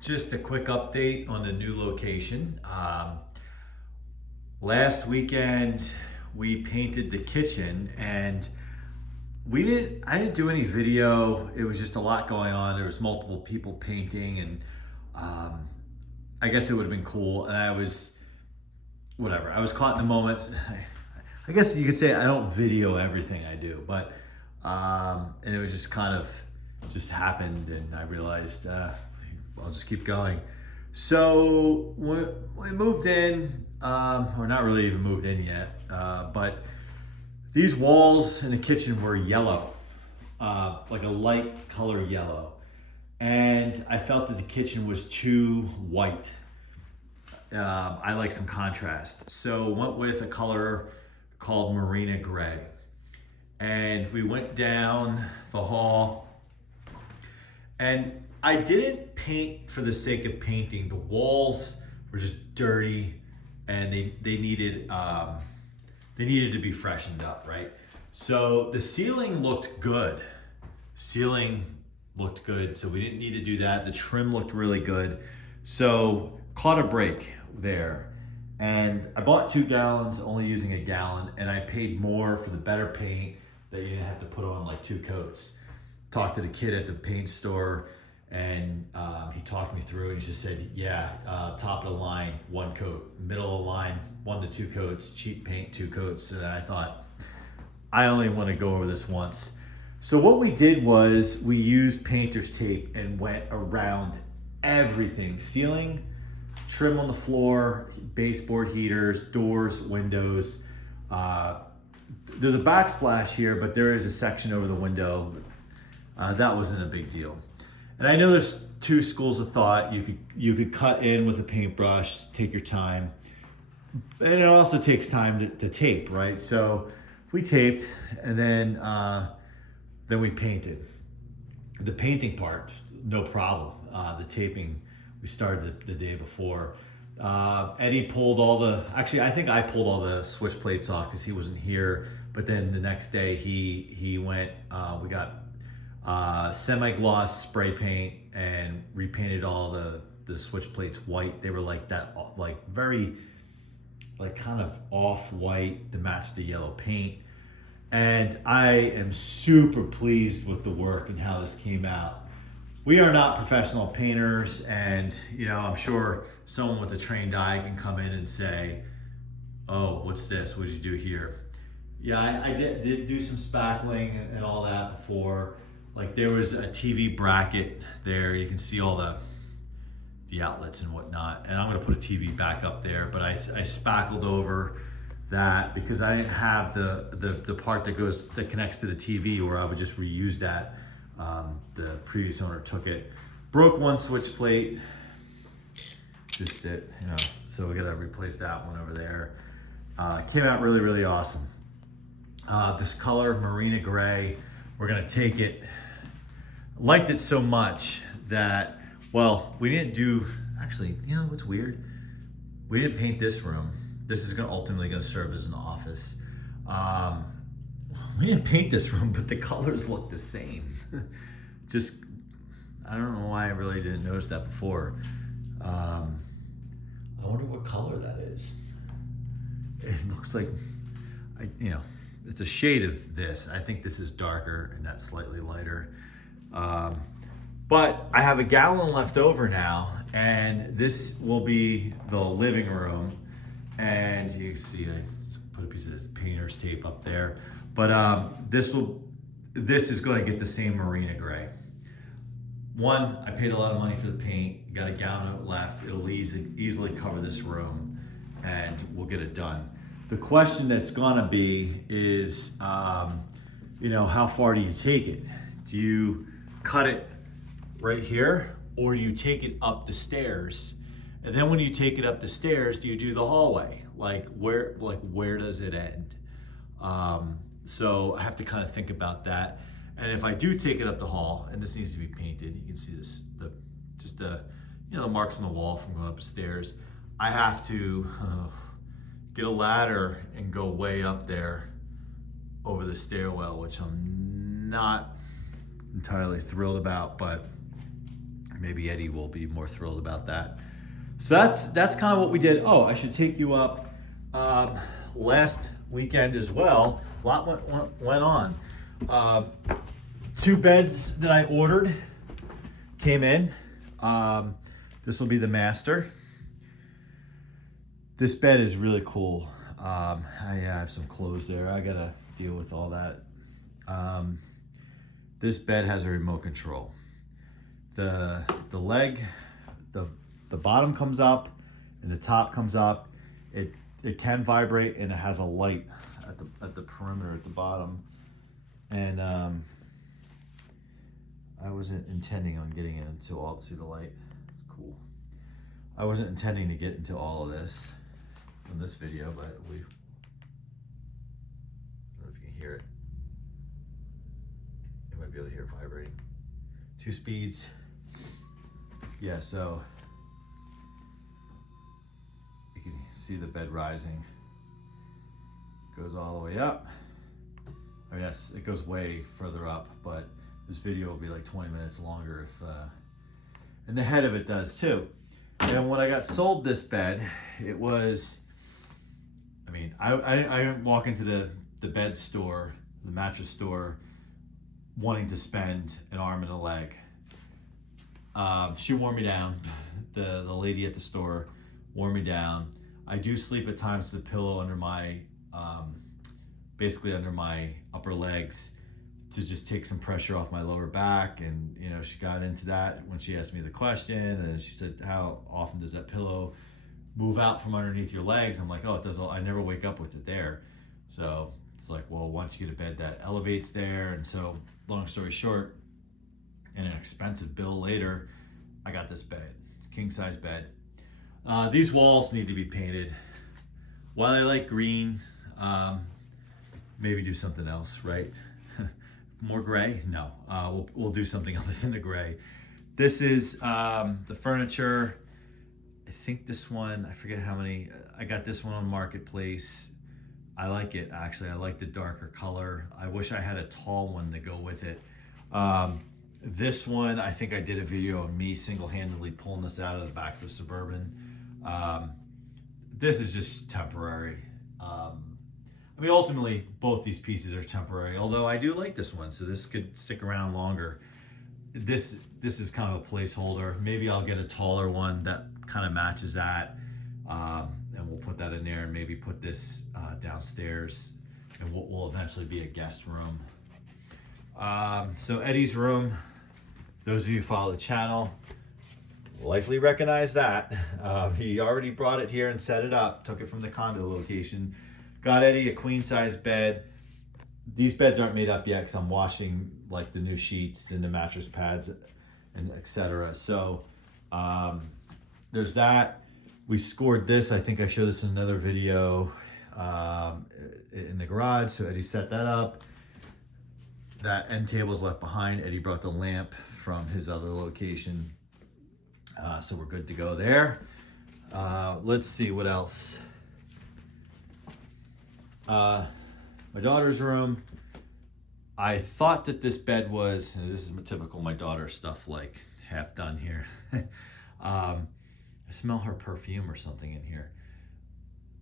Just a quick update on the new location. Last weekend we painted the kitchen and I didn't do any video. It was just a lot going on. There was multiple people painting and um, I guess it would have been cool. And whatever. I was caught in the moment. I guess you could say I don't video everything I do, but and it was just kind of just happened, and I realized I'll just keep going. So when we moved in, or not really even moved in yet, but these walls in the kitchen were yellow, like a light color yellow, and I felt that the kitchen was too white. I like some contrast, so went with a color called Marina Gray. And we went down the hall, and I didn't paint for the sake of painting. The walls were just dirty, and they needed to be freshened up, right? So the ceiling looked good. Ceiling looked good, so we didn't need to do that. The trim looked really good. So caught a break there. And I bought 2 gallons, only using a gallon, and I paid more for the better paint that you didn't have to put on like 2 coats. Talked to the kid at the paint store, and he talked me through, and he just said, yeah, top of the line, 1 coat, middle of the line, 1 to 2 coats, cheap paint, 2 coats. And I thought, I only want to go over this once. So what we did was we used painter's tape and went around everything: ceiling, trim on the floor, baseboard heaters, doors, windows. There's a backsplash here, but there is a section over the window. That wasn't a big deal. And I know there's 2 schools of thought. You could cut in with a paintbrush, take your time. And it also takes time to tape, right? So we taped, and then we painted. The painting part, no problem. The taping, we started the day before. Eddie pulled actually I think I pulled all the switch plates off because he wasn't here. But then the next day he went, we got semi-gloss spray paint and repainted all the switch plates white. They were like that, like very, like kind of off-white to match the yellow paint. And I am super pleased with the work and how this came out. We are not professional painters, and I'm sure someone with a trained eye can come in and say, oh, what's this? What did you do here? Yeah, I did do some spackling and all that before. Like there was a TV bracket there. You can see all the outlets and whatnot. And I'm gonna put a TV back up there, but I spackled over that because I didn't have the part that connects to the TV, where I would just reuse that. The previous owner took it, broke 1 switch plate, just it, so we gotta replace that one over there. Came out really, really awesome. This color, Marina Gray, we're gonna take it. Liked it so much that, well, we didn't do, actually, what's weird? We didn't paint this room. This is ultimately gonna serve as an office. We didn't paint this room, but the colors look the same. Just, I don't know why I really didn't notice that before. I wonder what color that is. It looks like, it's a shade of this. I think this is darker and that's slightly lighter. But I have a gallon left over now, and this will be the living room. And you can see I put a piece of this painter's tape up there. But this is going to get the same Marina Gray. One, I paid a lot of money for the paint. Got a gallon of it left. It'll easily cover this room, and we'll get it done. The question that's going to be is, how far do you take it? Do you cut it right here, or do you take it up the stairs? And then when you take it up the stairs, do you do the hallway? Where does it end? So I have to kind of think about that. And if I do take it up the hall, and this needs to be painted, you can see this, the marks on the wall from going up the stairs. I have to get a ladder and go way up there over the stairwell, which I'm not entirely thrilled about, but maybe Eddie will be more thrilled about that. So that's kind of what we did. Oh, I should take you up last weekend as well. A lot went on. 2 beds that I ordered came in. This will be the master. This bed is really cool. I have some clothes there. I gotta deal with all that. This bed has a remote control. The leg, the bottom comes up and the top comes up. It can vibrate, and it has a light at the perimeter at the bottom. And I wasn't intending on getting into all, see the light? It's cool. I wasn't intending to get into all of this in this video, but I don't know if you can hear it. You might be able to hear it vibrating. 2 speeds. Yeah, so you can see the bed rising. Goes all the way up. I mean, yes, it goes way further up, but this video will be like 20 minutes longer if, and the head of it does too. And when I got sold this bed, it was, I mean, I walk into the bed store, the mattress store, wanting to spend an arm and a leg. She wore me down. The lady at the store wore me down. I do sleep at times with a pillow under my, basically under my upper legs to just take some pressure off my lower back. And, you know, she got into that when she asked me the question, and she said, how often does that pillow move out from underneath your legs? I'm like, oh, it does. I never wake up with it there. So it's like, well, why don't you get a bed that elevates there? And so long story short, and an expensive bill later, I got this bed, king size bed. These walls need to be painted. While I like green, maybe do something else, right? More gray? No, we'll do something other than the gray. This is the furniture. I think this one, I forget how many, I got this one on Marketplace. I like it, actually. I like the darker color. I wish I had a tall one to go with it. This one, I think I did a video of me single-handedly pulling this out of the back of the Suburban. This is just temporary. I mean, ultimately, both these pieces are temporary, although I do like this one, so this could stick around longer. This is kind of a placeholder. Maybe I'll get a taller one that kind of matches that, and we'll put that in there, and maybe put this downstairs, and will eventually be a guest room. So Eddie's room, those of you who follow the channel likely recognize that. He already brought it here and set it up, took it from the condo location. Got Eddie a queen size bed. These beds aren't made up yet because I'm washing like the new sheets and the mattress pads and etc. So there's that. We scored this. I think I showed this in another video in the garage. So Eddie set that up. That end table is left behind. Eddie brought the lamp from his other location. So we're good to go there. Let's see what else. My daughter's room. I thought that this bed was, and this is typical my daughter stuff, like half done here. I smell her perfume or something in here.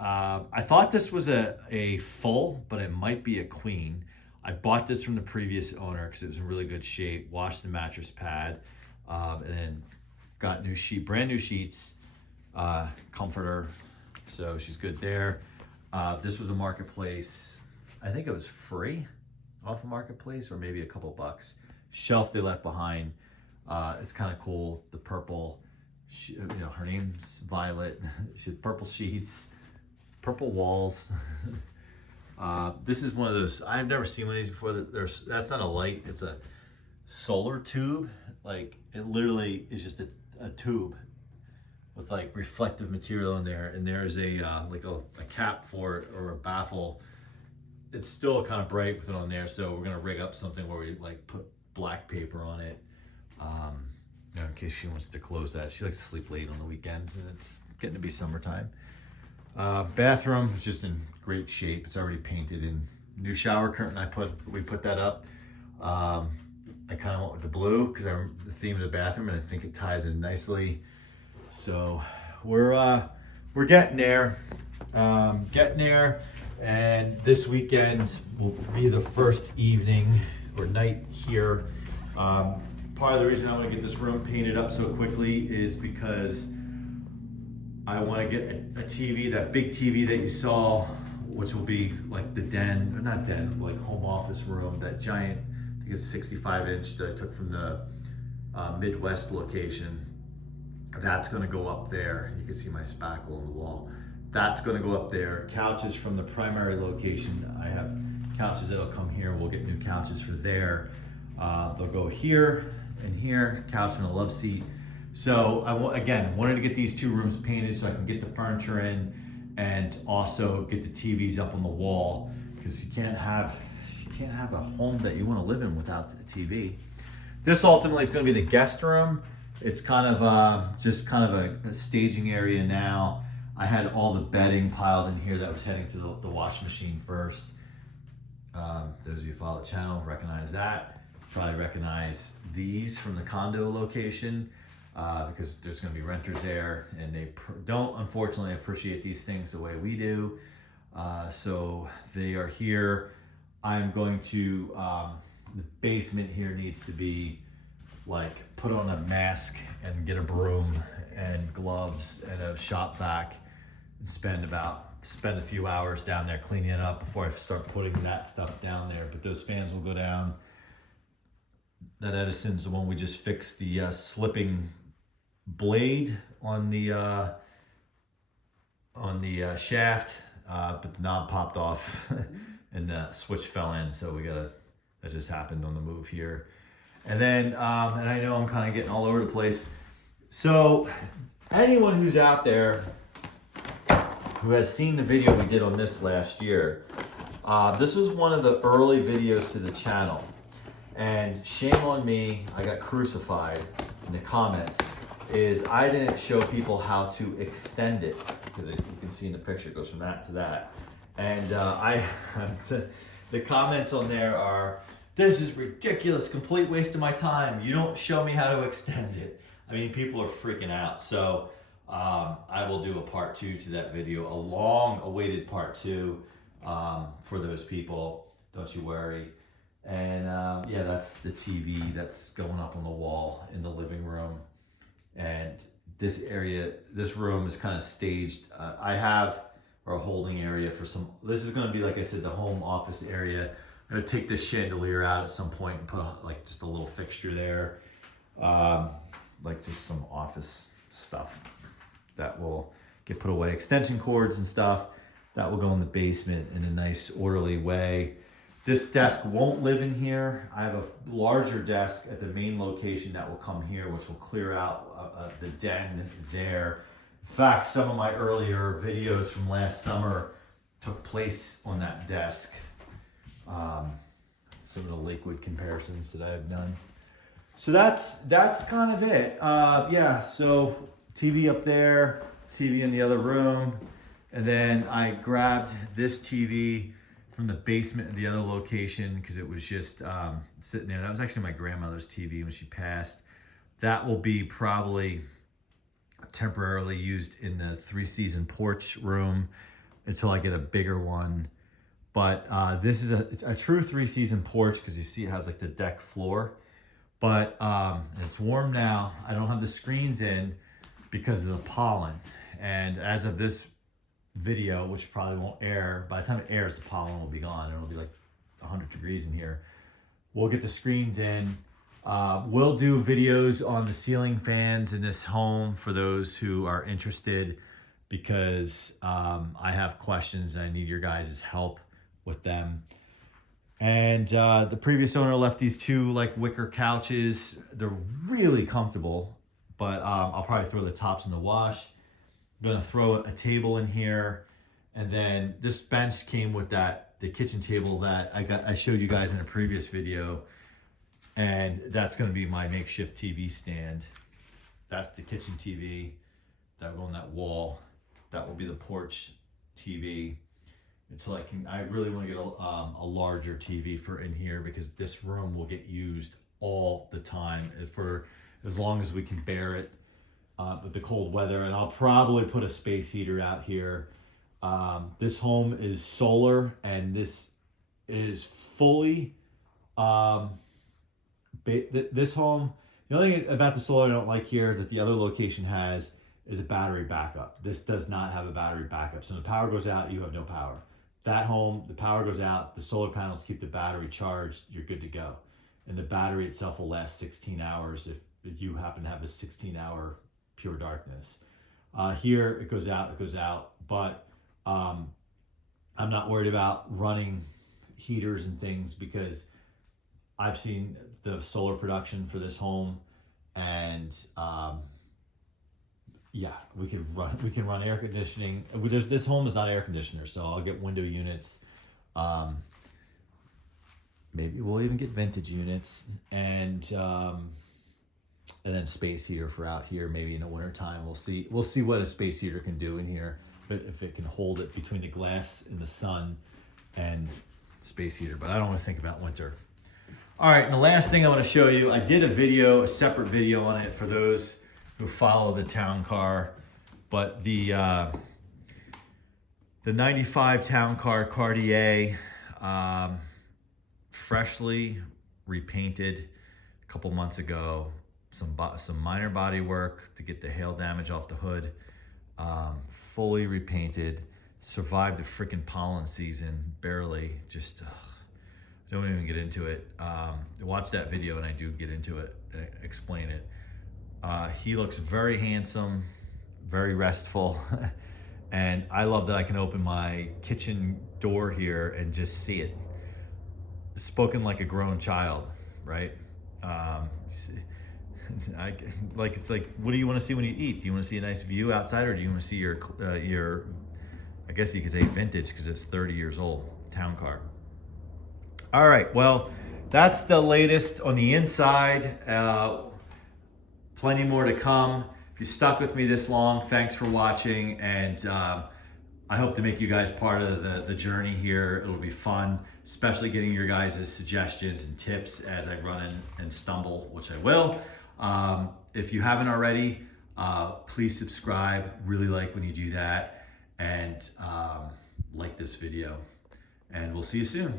I thought this was a full, but it might be a queen. I bought this from the previous owner because it was in really good shape. Washed the mattress pad, and then got brand new sheets, comforter. So she's good there. This was a Marketplace. I think it was free off of Marketplace, or maybe a couple bucks. Shelf they left behind. It's kind of cool. The purple, you know, her name's Violet. She had purple sheets, purple walls. This is one of those, I've never seen one of these before. That's not a light, it's a solar tube. Like, it literally is just a tube with like reflective material in there, and there's a like a cap for it, or a baffle. It's still kind of bright with it on there, so we're gonna rig up something where we like put black paper on it, you know, in case she wants to close that. She likes to sleep late on the weekends, and it's getting to be summertime. Bathroom is just in great shape. It's already painted, and new shower curtain we put that up. I I kind of went with the blue because I'm the theme of the bathroom, and I think it ties in nicely. So we're getting there, and this weekend will be the first evening or night here. Part of the reason I want to get this room painted up so quickly is because I want to get a TV, that big TV that you saw, which will be like the den, or not den, like home office room, that giant, I think it's 65 inch that I took from the Midwest location. That's going to go up there. You can see my spackle on the wall. That's going to go up there. Couches from the primary location. I have couches that'll come here. We'll get new couches for there. They'll go here and here. Couch and a love seat. So I again wanted to get these two rooms painted so I can get the furniture in and also get the TVs up on the wall, because you can't have a home that you want to live in without a TV. This ultimately is going to be the guest room. It's kind of just kind of a staging area now. I had all the bedding piled in here that was heading to the washing machine first. Those of you who follow the channel recognize that. Probably recognize these from the condo location, because there's going to be renters there, and they don't unfortunately appreciate these things the way we do. So they are here. I'm going to, the basement here needs to be like put on a mask and get a broom and gloves and a shop vac and spend a few hours down there cleaning it up before I start putting that stuff down there. But those fans will go down. That Edison's the one we just fixed the slipping blade on the shaft, but the knob popped off and the switch fell in. So that just happened on the move here. And then, and I know I'm kind of getting all over the place. So anyone who's out there who has seen the video we did on this last year, this was one of the early videos to the channel. And shame on me, I got crucified in the comments, is I didn't show people how to extend it, because you can see in the picture it goes from that to that. And the comments on there are, "This is ridiculous, complete waste of my time. You don't show me how to extend it." I mean, people are freaking out. So I will do a part 2 to that video, a long awaited part 2 for those people. Don't you worry. And yeah, that's the TV that's going up on the wall in the living room. And this room is kind of staged. I have a holding area for some, this is going to be, like I said, the home office area. I'm going to take this chandelier out at some point and put like just a little fixture there. Like just some office stuff that will get put away. Extension cords and stuff that will go in the basement in a nice orderly way. This desk won't live in here. I have a larger desk at the main location that will come here, which will clear out the den there. In fact, some of my earlier videos from last summer took place on that desk. Some of the Lakewood comparisons that I've done. So that's kind of it. Yeah, so TV up there, TV in the other room. And then I grabbed this TV from the basement of the other location because it was just sitting there. That was actually my grandmother's TV when she passed. That will be probably temporarily used in the 3-season porch room until I get a bigger one. But this is a true 3-season porch because you see it has like the deck floor. But it's warm now. I don't have the screens in because of the pollen. And as of this video, which probably won't air, by the time it airs, the pollen will be gone. It'll be like 100 degrees in here. We'll get the screens in. We'll do videos on the ceiling fans in this home for those who are interested, because I have questions and I need your guys' help with them. And the previous owner left these 2 like wicker couches. They're really comfortable, but I'll probably throw the tops in the wash. I'm gonna throw a table in here, and then this bench came with the kitchen table that I showed you guys in a previous video, and that's gonna be my makeshift TV stand. That's the kitchen TV that will go on that wall. That will be the porch TV until I really want to get a larger TV for in here, because this room will get used all the time for as long as we can bear it with the cold weather. And I'll probably put a space heater out here. This home is solar, and this is fully this home. The only thing about the solar I don't like here that the other location has is a battery backup. This does not have a battery backup. So when the power goes out, you have no power. That home, the power goes out, the solar panels keep the battery charged, you're good to go. And the battery itself will last 16 hours if you happen to have a 16-hour pure darkness. Here, it goes out, but I'm not worried about running heaters and things because I've seen the solar production for this home, and yeah, we can run air conditioning. This home is not air conditioner, so I'll get window units. Maybe we'll even get vintage units, and then space heater for out here. Maybe in the winter time, we'll see what a space heater can do in here, but if it can hold it between the glass and the sun and space heater. But I don't want to think about winter. All right, and the last thing I want to show you, I did a separate video on it for those who follow the town car, but the 95 Town Car Cartier, freshly repainted a couple months ago, some minor body work to get the hail damage off the hood, fully repainted, survived the freaking pollen season, barely, just don't even get into it. Watch that video and I do get into it, explain it. He looks very handsome, very restful. And I love that I can open my kitchen door here and just see it. Spoken like a grown child, right? It's like, what do you want to see when you eat? Do you want to see a nice view outside, or do you want to see your I guess you could say vintage because it's 30 years old, town car. All right, well, that's the latest on the inside. Plenty more to come. If you stuck with me this long, thanks for watching, and I hope to make you guys part of the journey here. It'll be fun, especially getting your guys' suggestions and tips as I run and stumble, which I will. If you haven't already, please subscribe. Really like when you do that, and like this video. And we'll see you soon.